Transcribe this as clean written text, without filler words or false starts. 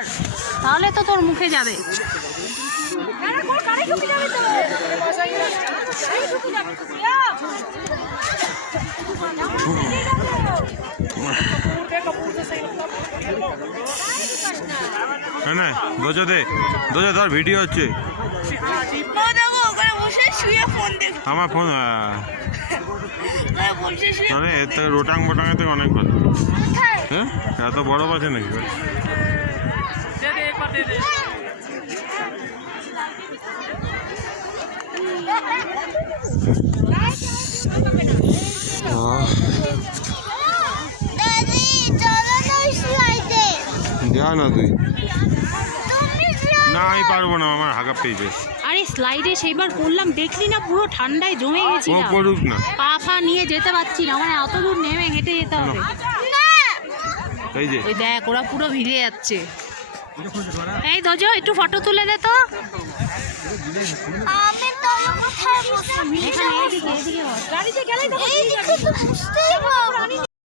কর, তাহলে তো তোর মুখে যাবে। না দোজো দে, দোজো ধর, ভিডিও হচ্ছে আমার ফোন। মানে এর থেকে রোটাং বোটাঙের থেকে অনেক ভালো। হ্যাঁ, এত বড় আছে নাকি? যা না তুই, না আমি পারবো না, আমার হাগা পেয়েছে। আরে স্লাইডে সেইবার করলাম, দেখলি না পুরো ঠান্ডায় জমে গেছি। ও করুক না, পা ফা নিয়ে যেতে পারছি না, মানে অত দূর নেমে হেঁটে যেতে হবে। এই যে ওই দেখ ওরা পুরো ভিজে যাচ্ছে। এই দোজো একটু ফটো তুলে দে তো। এখানে এইদিকে, এইদিকে গাড়িতে গেলে